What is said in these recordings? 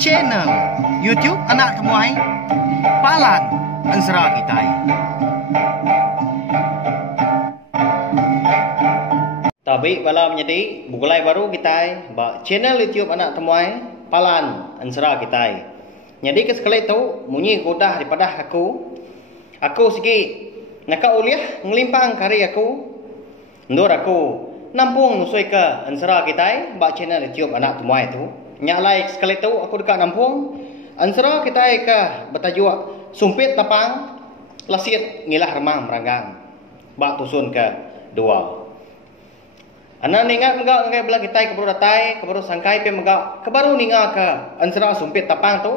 channel YouTube Anak Temuai Palan Ansara Kitai. Tapi bala menjadi bukulai baru kita channel YouTube Anak Temuai Palan Ansara Kitai. Jadi kesekali tu munyi kodah daripada aku sikit nakauliah ngelimpang kari aku ndur aku nampung nusui ke Ansara Kitai ba channel YouTube Anak Temuai tu. Nyalai sekali tu aku dekat nampung Ansara Kitai ke bertajuk Sumpit Tapang Lasit Ngilah Remang Meranggang ba tusun ke dua. Ana ningat megak ngai bela Kitai kebaru datai kebaru sangkai pe megak kebaru ninga ke Ansara Sumpit Tapang tu.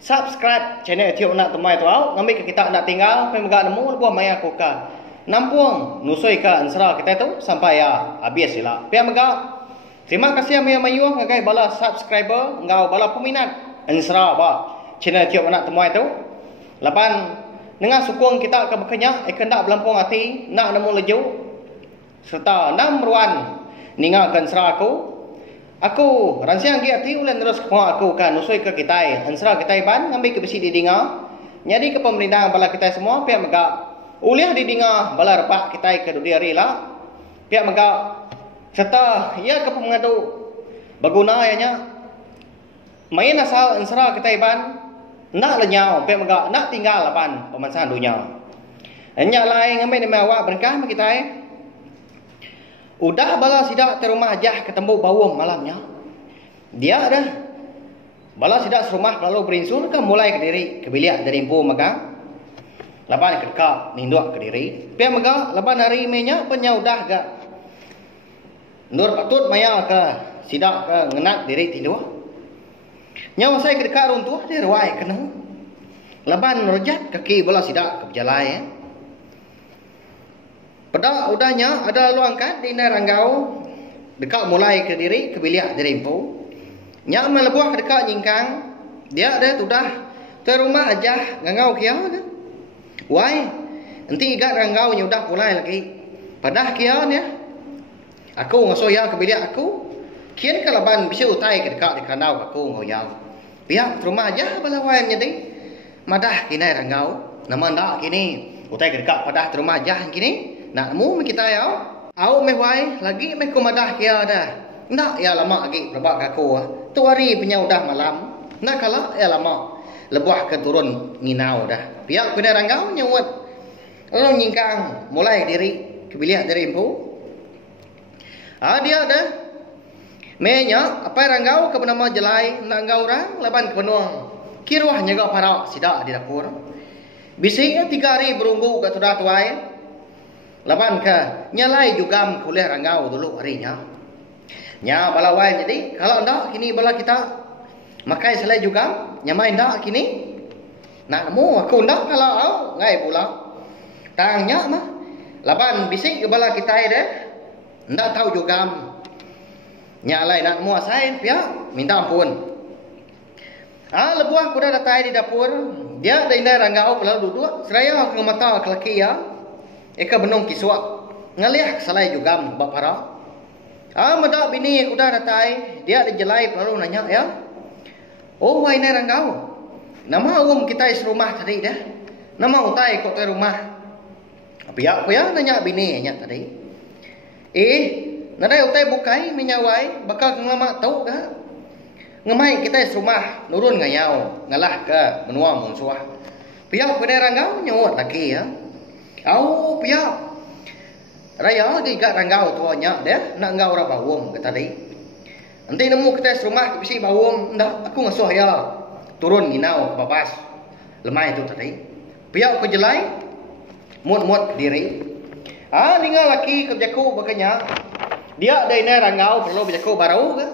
Subscribe channel YouTube Anak Temuai tu au ngambil ke kita nak tinggal pe megak nemu buah maya aku ke nampung nusui ke Ansara Kitai tu sampai ya habis sila. Pe megak terima kasih yang mayu ngagai bala subscriber ngau bala peminat Ansara ba channel YouTube Anak Temuai tu. Lapan dengan sukung kita ke bekenya kendak belampung hati nak nemu leju serta enam ruan ninga ke Ansara aku ransiang gi hati ulen terus ke aku kan nusui ke Kitai Ansara Kitai ban ngambil ke besi di dinga jadi ke pemerintah bala Kitai semua pihak megak uliah di dinga bala repak Kitai ke dunia rela pihak megak serta ia ke pengadu baguna ayahnya main asal Ansara Kitai ban nak lenyau pihak megak nak tinggal lapan pemansahan dunia hanya lain ngambil nama awak berkah Kitai. Udah bala sidak terumah jah ketemu bawang malamnya. Dia dah bala sidak serumah lalu berinsur ke mulai ke diri ke bilik dari impu megang. Lapan kedekak ninduk ke diri. Pia megang lapan hari menya penya udah gak. Nur patut maya ke sidak ke ngenat diri tidur. Nyawa saya kedekak runtuh dia ruai kena. Lapan rojat kaki bala sidak ke berjalan ya. Pada udahnya ada lalu angkat di ranggau dekat mulai ke diri ke bilik dari impu. Nya melebuah dekat nyingkang dia ada sudah ke rumah aja ngangau kia kan. Wai nanti igat ranggau nya udah mulai lagi. Padah kia ya. Aku ngasoya ke bilik aku. Kian kalaban bisa utai ke dekat di kanau aku ngoyau. Pihak rumah aja bala wai menjadi madah kini ranggau. Nama ndak kini utai ke dekat padah rumah aja kini. Nak mu kita ya, au mewai lagi me kumadah kia dah. Nak ya lama lagi berbak aku. Tu hari punya udah malam. Nak kala ya lama. Lebuah ke turun nginau dah. Pihak kena ranggau nyuat. Lalu nyingkang mulai diri ke bilik dari impu. Dia dah. Menya apa ranggau ke bernama jelai nak ngau orang laban ke penuang. Kiruah nyaga parak sidak di dapur. Bising 3 hari berunggu ke sudah tuai. Laban ke nyalai juga kuliah ranggau dulu harinya. Nya bala wai jadi kalau ndak kini bala kita makai selai juga nyamai ndak kini. Nak mu aku ndak kalau au ngai pula. Tangnya mah. Laban bisik ke bala kita deh. Ndak tahu juga. Nyalai nak mu asai pia minta ampun. Lebuah kuda datai di dapur. Dia daindai ranggau lalu duduk seraya ke mata kelaki ya. Eka benung kiswak ngalih salai juga bapara. Madak bini kuda datai dia ada jelai lalu nanya ya. Oh wai nai ranggau. Nama kita serumah tadi dah. Nama utai kok ke rumah. Pihak nanya bini nya tadi. Nadai utai bukai menyawai bakal ngelama tahu ka. Ngemai kita serumah nurun ngayau ngalah ke menua munsuah. Pihak nai ranggau nyawat lagi ya. Au pihak raya di gat ranggau tuanya deh nak ngau ora bawum ke tadi. Nanti nemu kita rumah ke bisi bawum ndak aku ngasuh ya. Turun nginau ke babas. Lemai itu tadi. Pihak ke jelai mut-mut ke diri. Ninggal laki ke jaku bakanya. Dia ada ini ranggau perlu jaku baru ke.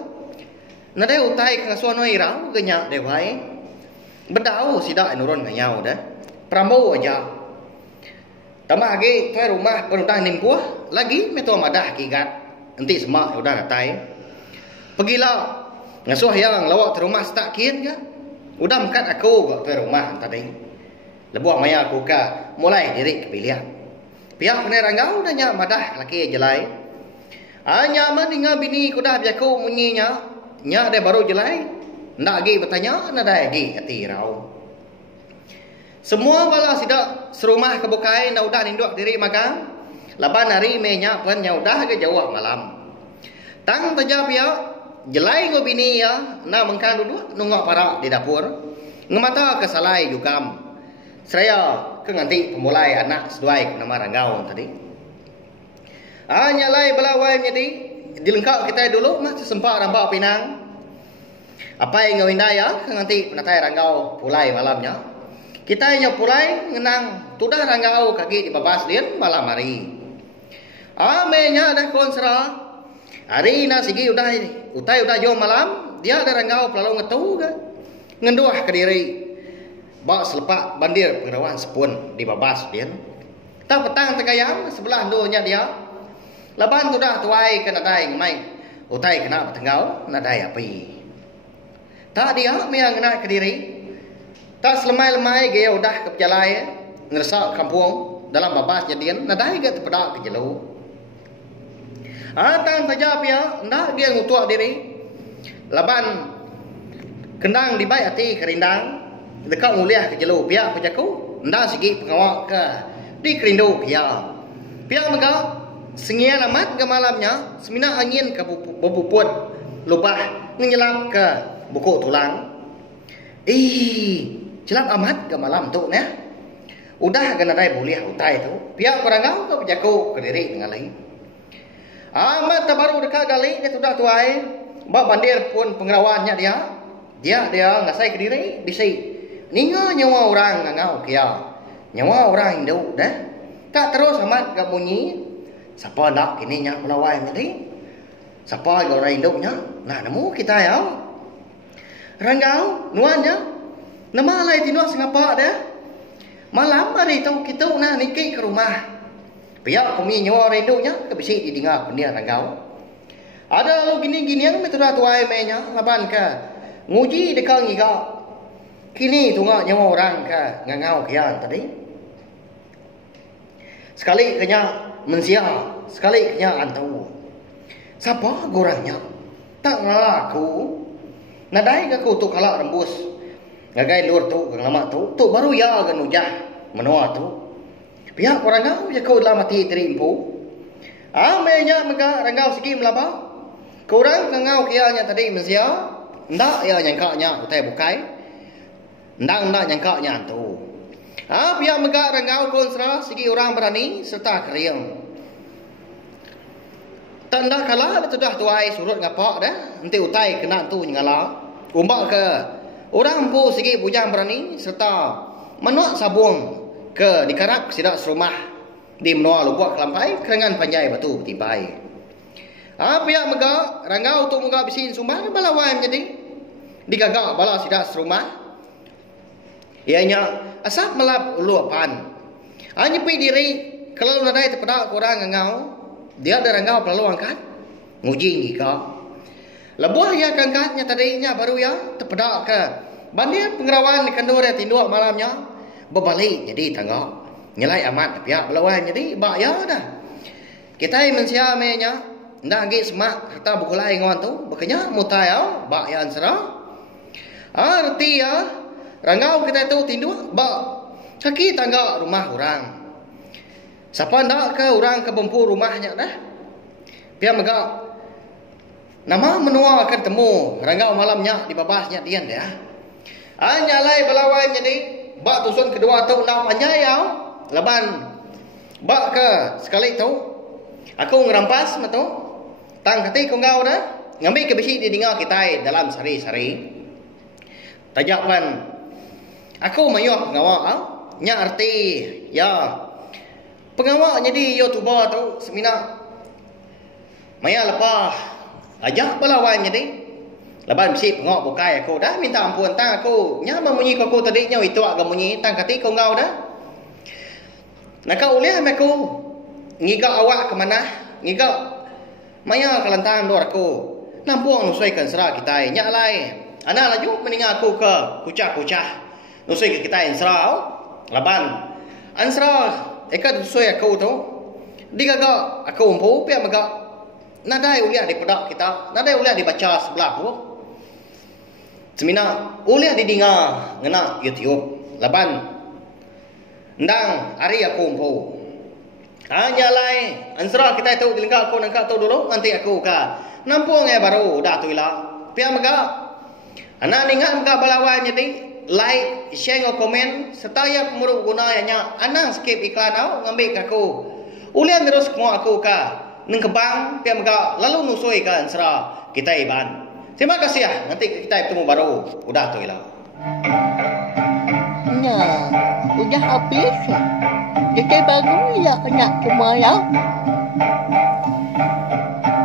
Nadai utai ke ngasuh noi rau ke nya dewai. Bedau sidak nurun ngayau dah. Prambo aja. Tambah lagi tuai rumah perutang nimpuh lagi meto madah kigat. Nanti semak udah katai. Pergilah ngasuh yang lawak ke rumah setak kian ke. Udah mengkat aku ke tuai rumah tadi. Lebuah maya aku ke mulai diri ke bilik. Pihak kena ranggau dah nyak madah laki jelai. Nyaman dengan bini kudah biaku munyinya. Nya ada baru jelai. ndak lagi bertanya, nadai lagi hati rau. Semua bala sidak serumah kebukai na udah ninduk diri maka laban hari menya pun nya udah ke jauh malam. Tang tajap ya jelai go bini ya na mengkan duduk nungok para di dapur. Ngemata ke salai jukam. Seraya ke nganti pemulai anak seduai nama Ranggau tadi. Nyalai belawai jadi dilengkap kita dulu mah sempat nampak pinang. Apa yang ngawinda ya nganti penatai Ranggau pulai malamnya. Kita yang pulai ngenang tudah Ranggau kaki di babas dia malam hari. Amenya dah konsera. Hari na sigi udah utai udah jom malam dia ada Ranggau pelalu ngetu ke ngenduah ke diri. Bawa selepak bandir pengerawan sepun di babas dia. Tak petang tegayam sebelah duanya dia. Laban tudah tuai ke nadai ngemai. Utai kena bertenggau nadai api. Tak dia yang kena ke diri. Tak selemai-lemai gaya udah ke pejalai. Ngeresak kampung dalam babasnya dia. Nadai ke terpedak ke jelu. Tang saja pia. Ndak dia ngutuak diri. Laban kendang dibaik hati kerindang. Dekat mulia ke jelu pihak pejaku ndak segi pengawak ke di kerindu pihak pihak mereka sengian amat ke malamnya semina angin ke bubuput lubah ngenyelap ke buku tulang celap amat ke malam tu ya udah kena dai boleh utai tu pihak Ranggau ke pejaku ke diri dengan lain amat terbaru dekat gali dia sudah tuai bak bandir pun pengerawannya dia ngasai ke diri disi Ninga nyawa orang ngau kia. Nyawa orang Hindu dah. Tak terus amat gak bunyi. Siapa nak kini nya pelawai tadi? Siapa orang Hindu nya? Nah nemu kita ya. Ranggau nuannya. Nama lai tinu sengapa dah. Malam hari tu kita nah niki ke rumah. Pihak kami nyawa orang Hindu nya ke bisi didengar pendia Ranggau. Ada lu gini-gini yang metudah tuai menya laban ke. Nguji dekat ngiga. Kini tunggak nyawa orang ke ngangau kian tadi. Sekali kenya mensia, sekali kenya antau. Siapa gorangnya? Tak ngalaku. Nadai ke ku tu kalak rembus. Ngagai lur tu kang lama tu baru ya gan ujah menua tu. Pihak orang ngau ya kau dalam mati terimpu. Amenya mega Ranggau segi melaba. Kurang ngangau kiannya tadi mensia. Ndak ya nyangkanya utai bukai. Ndak nyangka nyantu. Pihak megak Ranggau konsera segi orang berani serta keriang. Tanda kalah sudah tuai surut ngapak dah. Nanti utai kena tu nyala. Umbak ke orang pu segi bujang berani serta menuak sabung ke dikarap sidak serumah di menua lubuk kelampai kerengan panjai batu tibai. Pihak megak Ranggau tu megak bisin sumbang balawai menjadi digagak bala sidak serumah. Ianya asap melap luapan. Nyepi diri kalau nadai terpedak kurang ngau dia ada Ranggau perlu angkat nguji ngika. Lebuah ya kangkatnya tadinya baru ya terpedak ke bandir pengerawan kandur ya tinduk malamnya berbalik jadi tangga nyelai amat pihak belawan jadi bak ya dah. Kita mensia menya ndak lagi semak kita bukulai ngon tu bekenya mutayau bak ya ansara. Arti ya Ranggau kita tu tinduk bak kaki tangga rumah orang. Siapa ndak ke orang ke bempu rumahnya dah. Dia megak nama menua akan temu Ranggau malamnya di babasnya dia dah. Nyalai belawai jadi bak tusun kedua tu nak panjai au. Laban bak ke sekali tu aku ngerampas matu. Tang kati kau ngau dah. Ngambil ke bisi di dengar kita dalam sari-sari. Tajapan aku mayuh pengawak nya arti ya pengawak jadi YouTuber tu semina maya lepas ajak belawai jadi laban bisi pengawak bukai aku dah minta ampun tang aku nya memunyi aku tadi nya itu agak munyi tang kati kau ngau dah nak ulih aku ngiga awak ke mana ngiga maya kelantang dor aku nampuang nusuikan serah kita nya lai ana laju meninga aku ke kucah-kucah nusai ke kita insrau laban ansra ekat nusai aku tu digaga aku umpu pia maga nadai uliah di pedak kita nadai uliah dibaca sebelah tu semina uliah didinga ngena YouTube laban ndang ari aku umpo hanya lai ansra kita itu dilingka aku nangka tu dulu nanti aku ka nampung baru dah tu ila pia maga anak ningat maga balawai jadi like share ngo komen serta ya pemuruk guna nya anak skip iklan au ngambil aku ulian terus ngo aku ka neng kebang pia maga lalu nusui ka ansra kita iban. Terima kasih ya. Nanti kita ketemu baru. Udah tuh hilang. Nah, udah habis. Kita baru ya nak semua ya.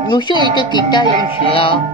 Musuh itu kita yang salah.